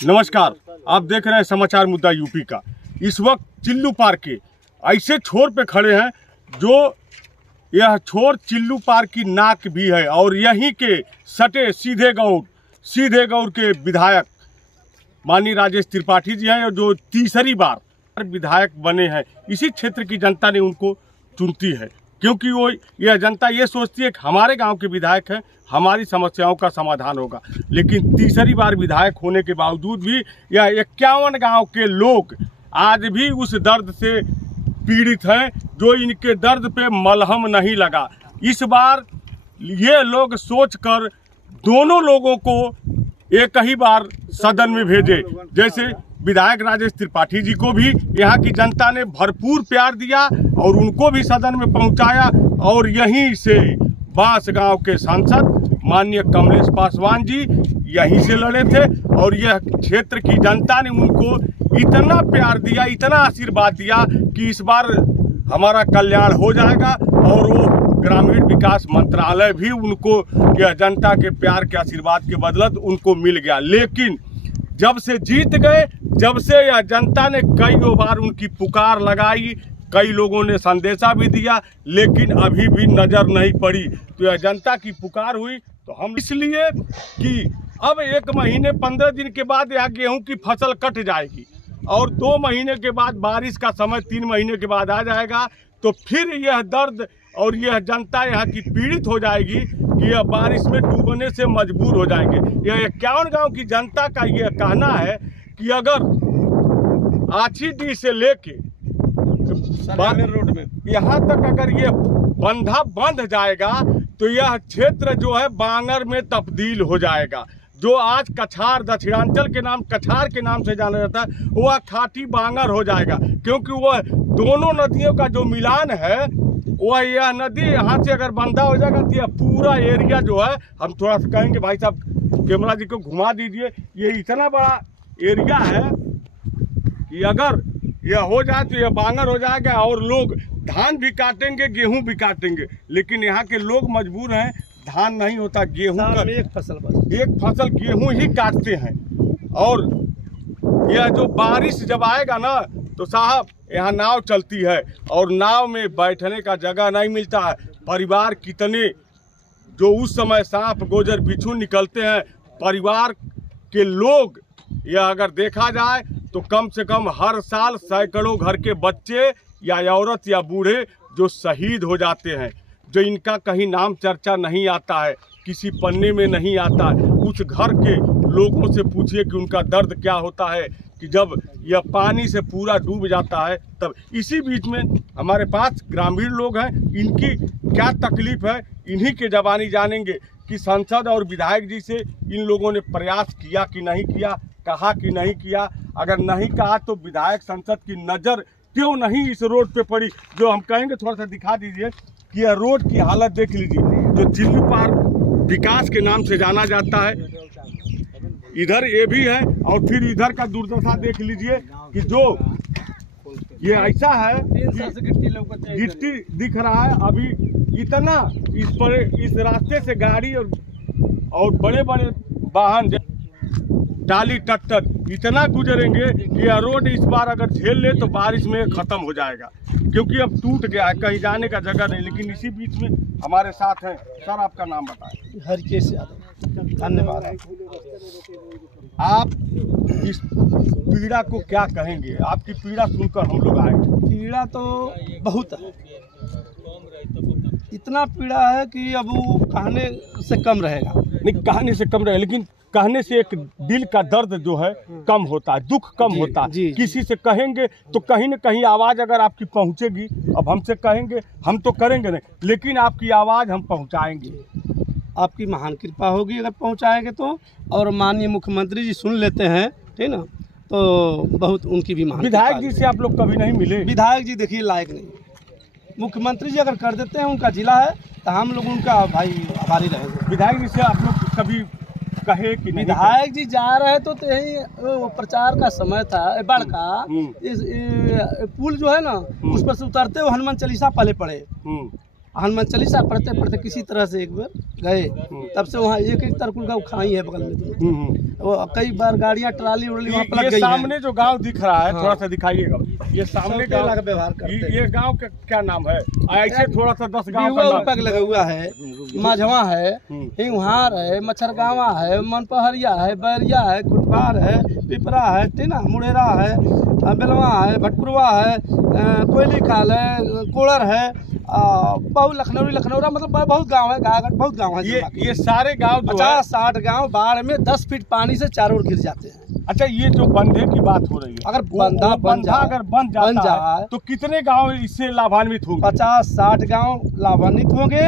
नमस्कार, आप देख रहे हैं समाचार मुद्दा यूपी का। इस वक्त चिल्लू पार के ऐसे छोर पे खड़े हैं जो यह छोर चिल्लू पार की नाक भी है और यहीं के सटे सीधे गौर के विधायक माननीय राजेश त्रिपाठी जी हैं, जो तीसरी बार विधायक बने हैं। इसी क्षेत्र की जनता ने उनको चुनती है क्योंकि वो यह जनता ये सोचती है कि हमारे गांव के विधायक हैं, हमारी समस्याओं का समाधान होगा। लेकिन तीसरी बार विधायक होने के बावजूद भी यह 51 गांव के लोग आज भी उस दर्द से पीड़ित हैं जो इनके दर्द पे मलहम नहीं लगा। इस बार ये लोग सोचकर दोनों लोगों को एक ही बार सदन में भेजे। जैसे विधायक राजेश त्रिपाठी जी को भी यहाँ की जनता ने भरपूर प्यार दिया और उनको भी सदन में पहुँचाया, और यहीं से बांस गांव के सांसद माननीय कमलेश पासवान जी यहीं से लड़े थे और यह क्षेत्र की जनता ने उनको इतना प्यार दिया, इतना आशीर्वाद दिया कि इस बार हमारा कल्याण हो जाएगा। और वो ग्रामीण विकास मंत्रालय भी उनको यह जनता के प्यार के आशीर्वाद के बदौलत उनको मिल गया। लेकिन जब से जीत गए, जब से यह जनता ने कई बार उनकी पुकार लगाई, कई लोगों ने संदेशा भी दिया, लेकिन अभी भी नज़र नहीं पड़ी। तो यह जनता की पुकार हुई तो हम इसलिए कि अब 1 महीने 15 दिन के बाद यह गेहूं की फसल कट जाएगी और 2 महीने के बाद बारिश का समय 3 महीने के बाद आ जाएगा, तो फिर यह दर्द और यह जनता यहाँ की पीड़ित हो जाएगी कि यह बारिश में डूबने से मजबूर हो जाएंगे। यह 51 गांव की जनता का यह कहना है कि अगर आछीडी से लेके रोड में यहाँ तक अगर ये बंधा बंध जाएगा तो यह क्षेत्र जो है बांगर में तब्दील हो जाएगा। जो आज कछार दक्षिणांचल के नाम कछार के नाम से जाना जाता है, वह खाटी बांगर हो जाएगा, क्योंकि वह दोनों नदियों का जो मिलान है वह यह नदी यहाँ से अगर बंधा हो जाएगा तो यह पूरा एरिया जो है, हम थोड़ा सा कहेंगे भाई साहब कैमरा जी को घुमा दीजिए, ये इतना बड़ा एरिया है कि अगर यह हो जाए तो यह बांगर हो जाएगा और लोग धान भी काटेंगे, गेहूं भी काटेंगे। लेकिन यहाँ के लोग मजबूर हैं, धान नहीं होता, गेहूं का एक फसल गेहूं ही काटते हैं। और यह जो बारिश जब आएगा ना तो साहब यहाँ नाव चलती है और नाव में बैठने का जगह नहीं मिलता है। परिवार कितने जो उस समय सांप गोजर बिच्छू निकलते हैं, परिवार के लोग यह अगर देखा जाए तो कम से कम हर साल सैकड़ों घर के बच्चे या औरत या बूढ़े जो शहीद हो जाते हैं, जो इनका कहीं नाम चर्चा नहीं आता है, किसी पन्ने में नहीं आता है। उस घर के लोगों से पूछिए कि उनका दर्द क्या होता है कि जब यह पानी से पूरा डूब जाता है तब। इसी बीच में हमारे पास ग्रामीण लोग हैं, इनकी क्या तकलीफ है इन्हीं के ज़बानी जानेंगे कि सांसद और विधायक जी से इन लोगों ने प्रयास किया कि नहीं किया, कहा कि नहीं किया। अगर नहीं कहा तो विधायक संसद की नज़र क्यों नहीं इस रोड पे पड़ी, जो हम कहेंगे थोड़ा सा दिखा दीजिए कि यह रोड की हालत देख लीजिए। जो चिल्लू पार विकास के नाम से जाना जाता है, इधर ये भी है और फिर इधर का दुर्दशा देख लीजिए कि जो ये ऐसा है गिट्टी दिख रहा है। अभी इतना इस रास्ते से गाड़ी और बड़े बड़े वाहन टाली ट्रैक्टर इतना गुजरेंगे कि यह रोड इस बार अगर झेल ले तो बारिश में ख़त्म हो जाएगा, क्योंकि अब टूट गया है, कहीं जाने का जगह नहीं। लेकिन इसी बीच में हमारे साथ हैं, सर आपका नाम बताएं। हरकेश यादव। धन्यवाद। आप इस पीड़ा को क्या कहेंगे? आपकी पीड़ा सुनकर हम लोग आए। पीड़ा तो बहुत है, इतना पीड़ा है कि अब वो कहने से कम रहेगा। नहीं, कहने से कम रहे, लेकिन कहने से एक दिल का दर्द जो है कम होता है, दुख कम होता है। किसी से कहेंगे तो कहीं न कहीं आवाज़ अगर आपकी पहुंचेगी। अब हमसे कहेंगे हम तो करेंगे नहीं, लेकिन आपकी आवाज़ हम पहुंचाएंगे। आपकी महान कृपा होगी अगर पहुंचाएंगे तो, और माननीय मुख्यमंत्री जी सुन लेते हैं, ठीक ना, तो बहुत उनकी भी महान। विधायक जी से आप लोग कभी नहीं मिले? विधायक जी देखिए लायक नहीं, मुख्यमंत्री जी अगर कर देते हैं, उनका जिला है तो हम लोग उनका भाई आभारी रहेंगे। विधायक जी से आप लोग कभी कहे कि विधायक जी जा रहे तो यही प्रचार का समय था, बाढ़ का, इस पुल जो है ना उस पर से उतरते हुए हनुमान चालीसा पहले पढ़े, हनुमान चालीसा पढ़ते पढ़ते किसी तरह से एक बार गए, तब से वहाँ एक एक तरकुल का खाई है बगल में तो वो कई बार गाड़ियाँ ट्राली उड़ली वहाँ पलट ये गई सामने जो गांव दिख रहा है, हाँ। थोड़ा सा दिखाइएगा। ये सामने का गांव, व्यवहार करते हैं। ये गांव का क्या नाम है? ऐसे थोड़ा सा 10 गांव का बिहुआ नाम। उपक लगा हुआ है, माझवा है, हिंगहार है, मच्छरगावा है, मनपहरिया है, बैरिया है, खुटपार है, पिपरा है, टीना मुड़ेरा है, बेलवा है, भटपुरवा है, कोयली खाल है, कोड़र है, बहु लखनौरा मतलब बहुत गांव है, गागट बहुत गांव है। ये सारे गांव जो है, 50-60 गांव बाढ़ में 10 फीट पानी से चारों ओर घिर जाते हैं। अच्छा, ये जो बंधे की बात हो रही है, अगर वो बंधा अगर बन जाता है तो कितने गांव इससे लाभान्वित होंगे? 50-60 गांव लाभान्वित होंगे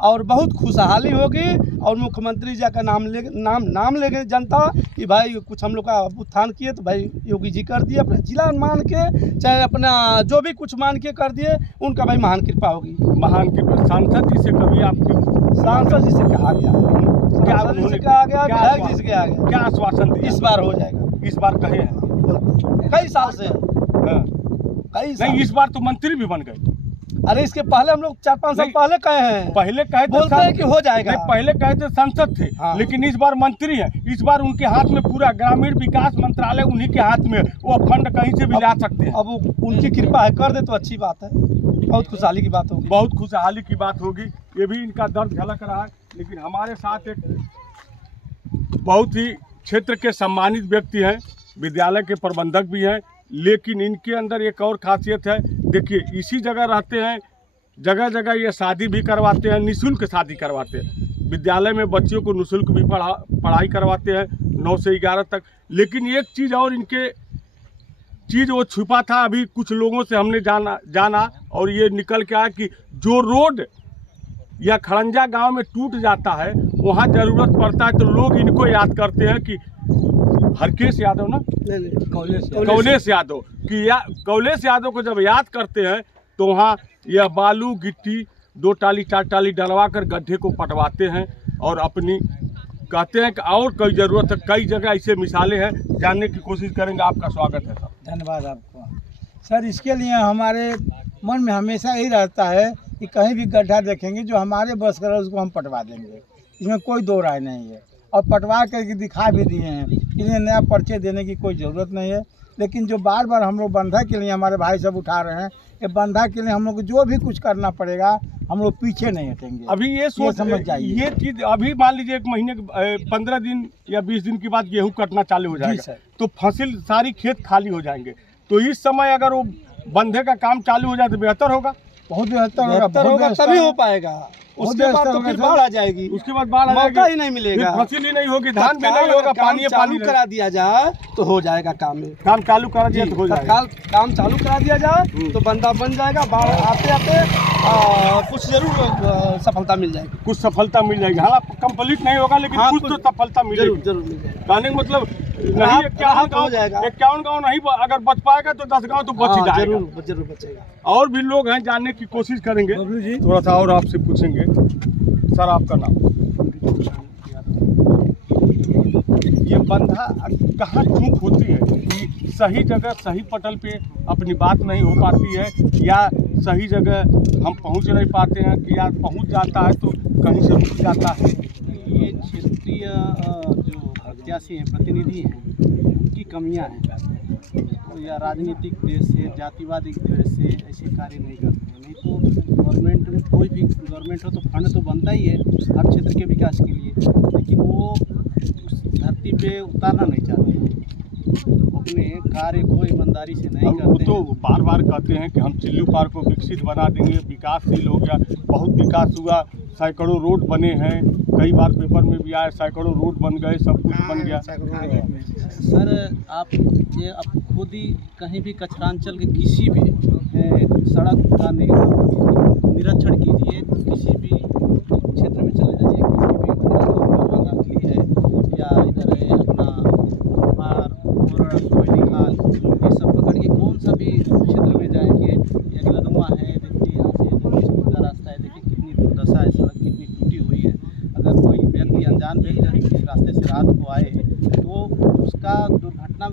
और बहुत खुशहाली होगी। और मुख्यमंत्री जी का नाम लेंगे जनता कि भाई कुछ हम लोग का उत्थान किए, तो भाई योगी जी कर दिए, अपना जिला मान के चाहे अपना जो भी कुछ मान के कर दिए, उनका भाई महान कृपा होगी। महान कृपा। सांसद जी से कभी आपकी, सांसद जी से कहा गया है, क्या सांसद जी से कहा गया, विधायक जी से कहा गया, क्या आश्वासन दिया? इस बार हो जाएगा। इस बार कहे हैं कई साल से हाँ। कई साल। नहीं, इस बार तो मंत्री भी बन गए। अरे इसके पहले हम लोग 4-5 साल नहीं, पहले कहे हैं, पहले कहे थे बोलते हैं कि हो जाएगा। नहीं, पहले कहे थे संसद थे, हाँ। लेकिन इस बार मंत्री है। इस बार उनके हाथ में पूरा ग्रामीण विकास मंत्रालय उन्हीं के हाथ में, वो फंड कहीं से भी ला सकते हैं। अब उनकी कृपा है, कर दे तो अच्छी बात है, बहुत खुशहाली की बात होगी। बहुत खुशहाली की बात होगी। ये भी इनका दर्द झलक रहा है। लेकिन हमारे साथ एक बहुत ही क्षेत्र के सम्मानित व्यक्ति हैं, विद्यालय के प्रबंधक भी हैं, लेकिन इनके अंदर एक और खासियत है। देखिए, इसी जगह रहते हैं, जगह जगह ये शादी भी करवाते हैं, निःशुल्क शादी करवाते हैं। विद्यालय में बच्चों को निःशुल्क भी पढ़ाई करवाते हैं 9 से 11 तक। लेकिन एक चीज़ और इनके वो छुपा था, अभी कुछ लोगों से हमने जाना और ये निकल के आया कि जो रोड या खड़ंजा गांव में टूट जाता है, वहाँ ज़रूरत पड़ता है तो लोग इनको याद करते हैं कि हरकेश यादव ना, कौलेश यादव कि कौलेश यादव को जब याद करते हैं तो वहाँ यह बालू गिट्टी 2 टाली 4 टाली डलवा कर गड्ढे को पटवाते हैं और अपनी कहते हैं कि और कोई ज़रूरत है। कई जगह ऐसे मिसालें हैं, जानने की कोशिश करेंगे। आपका स्वागत है सर। धन्यवाद आपको सर। इसके लिए हमारे मन में हमेशा यही रहता है कि कहीं भी गड्ढा देखेंगे जो हमारे बस का उसको हम पटवा देंगे, इसमें कोई दो राय नहीं है। और पटवा करके दिखा भी दिए हैं, इन्हें नया पर्चे देने की कोई ज़रूरत नहीं है। लेकिन जो बार बार हम लोग बंधा के लिए हमारे भाई सब उठा रहे हैं कि बंधा के लिए हम लोग को जो भी कुछ करना पड़ेगा, हम लोग पीछे नहीं हटेंगे। अभी ये सोच समझ जाइए, ये चीज़ अभी मान लीजिए 1 महीने 15 दिन या 20 दिन के बाद गेहूँ कटना चालू हो जाएगा, तो फसल सारी खेत खाली हो जाएंगे। तो इस समय अगर वो बंधे का काम चालू हो जाए तो बेहतर होगा, बहुत बेहतर होगा, तभी हो पाएगा। उसके बाद तो फिर बाढ़ आ जाएगी, उसके बाद बाढ़ आ मौका जाएगी, ही नहीं मिलेगा, फसल ही नहीं होगी, धान भी नहीं होगा, पानी चालू करा दिया जाए तो हो जाएगा काम में। काम चालू करा दिया तो हो जाएगा। काम चालू करा दिया जाए तो बंदा बन जाएगा। बाढ़ आते आते कुछ जरूर सफलता मिल जाएगी, कुछ सफलता मिल जाएगी। हालांकि कंप्लीट नहीं होगा, लेकिन कुछ तो सफलता मिलेगी जरूर मिल जाएगा। कहने का मतलब नहीं, 51 गाँव नहीं अगर बच पाएगा तो 10 गाँव तो बच ही जाएगा, जरूर बचेगा। और भी लोग हैं, जानने की कोशिश करेंगे। थोड़ा सा और आपसे पूछेंगे। सर, आपका नाम? ये बंधा कहाँ चूक होती है कि सही जगह सही पटल पे अपनी बात नहीं हो पाती है, या सही जगह हम पहुंच नहीं पाते हैं, कि या पहुंच जाता है तो कहीं से रुक जाता है? ये क्षेत्रीय जो प्रत्याशी हैं, प्रतिनिधि हैं, उनकी कमियां हैं। तो या राजनीतिक देश से, जातिवादी देश से ऐसे कार्य नहीं करते हैं। नहीं तो गवर्नमेंट में कोई भी गवर्नमेंट हो तो फंड तो बनता ही है हर क्षेत्र के विकास के लिए, लेकिन वो उस धरती पे उतारना नहीं चाहते हैं, अपने कार्य को ईमानदारी से नहीं वो करते तो हैं। बार बार कहते हैं कि हम चिल्लू पार्क को विकसित बना देंगे, विकासशील हो गया, बहुत विकास हुआ, सैकड़ों रोड बने हैं, कई बार पेपर में भी आए, सैकड़ों रोड बन गए, सब कुछ बन गया। सर, आप खुद ही कहीं भी कचरांचल के किसी भी सड़क का निरीक्षण कीजिए, किसी भी क्षेत्र में चले जाइए, किसी भी है या इधर है अपना कोयली खाल, ये सब पकड़ के कौन सा भी क्षेत्र में जाएंगे, या गलदुआ है, देखिए यहाँ से जो स्कूल का रास्ता है, देखिए कितनी दुर्दशा है, सड़क कितनी टूटी हुई है। अगर कोई व्यक्ति अनजान व्यक्ति इस रास्ते से रात को आए तो उसका दुर्घटना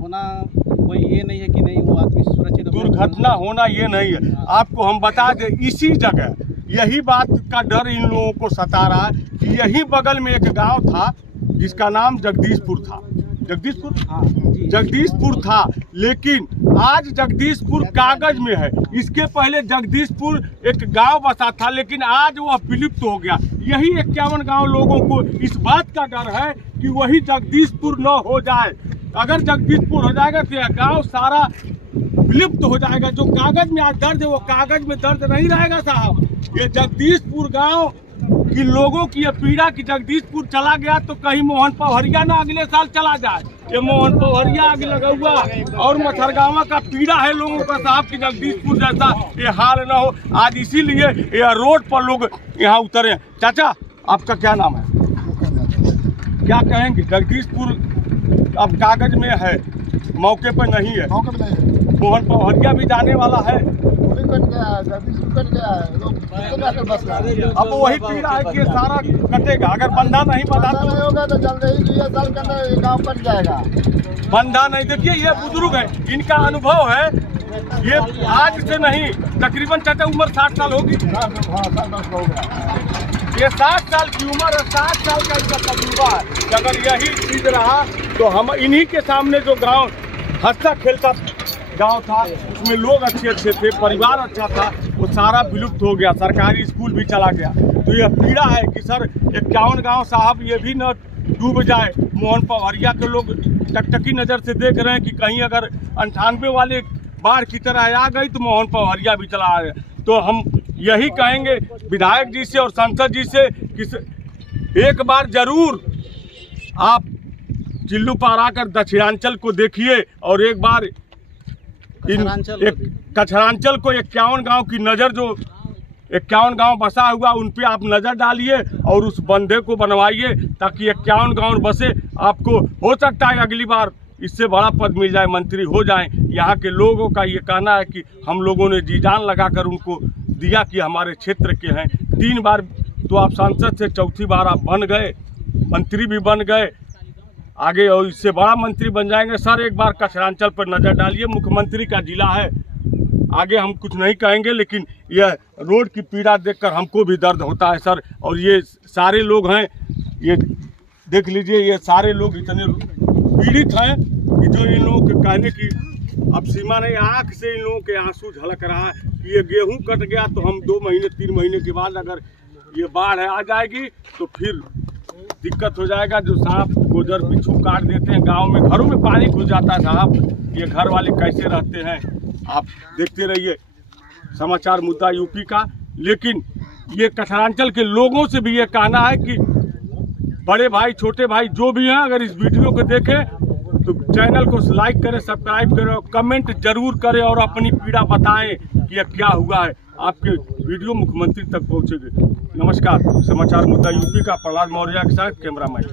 होना कोई ये नहीं है कि नहीं वो आदमी सुरक्षित। दुर्घटना होना ये नहीं है। आपको हम बता दें, इसी जगह यही बात का डर इन लोगों को सता रहा है कि यही बगल में एक गांव था जिसका नाम जगदीशपुर था। जगदीशपुर था, लेकिन आज जगदीशपुर कागज में है। इसके पहले जगदीशपुर एक गांव बसा था, लेकिन आज वह विलुप्त हो गया। यही 51 गांव लोगों को इस बात का डर है कि वही जगदीशपुर न हो जाए। अगर जगदीशपुर हो जाएगा तो यह गांव सारा विलुप्त हो जाएगा। जो कागज में आज दर्ज है वो कागज में दर्ज नहीं रहेगा साहब। ये जगदीशपुर गांव कि लोगों की ये पीड़ा कि जगदीशपुर चला गया तो कहीं मोहन पवहरिया ना अगले साल चला जाए। ये मोहन पवहरिया आगे लगा हुआ और मथरगांवा का पीड़ा है लोगों का साहब कि जगदीशपुर जैसा ये हाल ना हो। आज इसीलिए ये रोड पर लोग यहाँ उतरे। चाचा आपका क्या नाम है, क्या कहेंगे? जगदीशपुर अब कागज में है, मौके पर नहीं है। मोहन पवहरिया भी जाने वाला है। अब वही पीड़ा है कि सारा कटेगा। अगर बंधा नहीं बना तो होगा तो जल्दी ही 2 साल के अंदर गाँव कट जाएगा। बंधा नहीं, देखिए ये बुजुर्ग है, इनका अनुभव है। ये आज से नहीं, तकरीबन चाचा उम्र 60 साल होगी। ये 60 साल की उम्र है, 60 साल का इसका तजुर्बा है कि अगर यही चीज रहा तो हम इन्हीं के सामने जो गाँव हंसता खेलता गांव था, उसमें लोग अच्छे अच्छे थे, परिवार अच्छा था, वो सारा विलुप्त हो गया। सरकारी स्कूल भी चला गया। तो यह पीड़ा है कि सर 51 गांव साहब ये भी न डूब जाए। मोहन पवहरिया के लोग टकटकी नज़र से देख रहे हैं कि कहीं अगर 98 वाले बाढ़ की तरह आ गई तो मोहन पवहरिया भी चला आ गया। तो हम यही कहेंगे विधायक जी से और सांसद जी से कि एक बार जरूर आप चिल्लू पार आकर दक्षिणांचल को देखिए और एक बार कचरांचल को 51 गांव की नज़र, जो 51 गांव बसा हुआ उन पे आप नज़र डालिए और उस बंधे को बनवाइए ताकि 51 गांव बसे। आपको हो सकता है अगली बार इससे बड़ा पद मिल जाए, मंत्री हो जाएं। यहाँ के लोगों का ये कहना है कि हम लोगों ने जी जान लगाकर उनको दिया कि हमारे क्षेत्र के हैं। 3 बार तो आप सांसद से, चौथी बार आप बन गए, मंत्री भी बन गए, आगे और इससे बड़ा मंत्री बन जाएंगे। सर एक बार कचरांचल पर नज़र डालिए, मुख्यमंत्री का जिला है। आगे हम कुछ नहीं कहेंगे, लेकिन यह रोड की पीड़ा देखकर हमको भी दर्द होता है सर। और ये सारे लोग हैं, ये देख लीजिए, ये सारे लोग इतने पीड़ित हैं कि जो इन लोगों के कहने की अब सीमा नहीं। आँख से इन लोगों के आंसू झलक रहा है कि ये गेहूँ कट गया तो हम 2 महीने 3 महीने के बाद अगर ये बाढ़ आ जाएगी तो फिर दिक्कत हो जाएगा। जो सांप गोजर बिच्छू काट देते हैं गांव में, घरों में पानी घुस जाता है साहब। ये घर वाले कैसे रहते हैं आप देखते रहिए। समाचार मुद्दा यूपी का। लेकिन ये कचरांचल के लोगों से भी ये कहना है कि बड़े भाई छोटे भाई जो भी हैं, अगर इस वीडियो को देखें तो चैनल को लाइक करें, सब्सक्राइब करें और कमेंट जरूर करें और अपनी पीड़ा बताएं कि यह क्या हुआ है। आपके वीडियो मुख्यमंत्री तक पहुँचेंगे। नमस्कार, समाचार मुद्दा यूपी का प्रहलाद मौर्य के साथ कैमरामैन।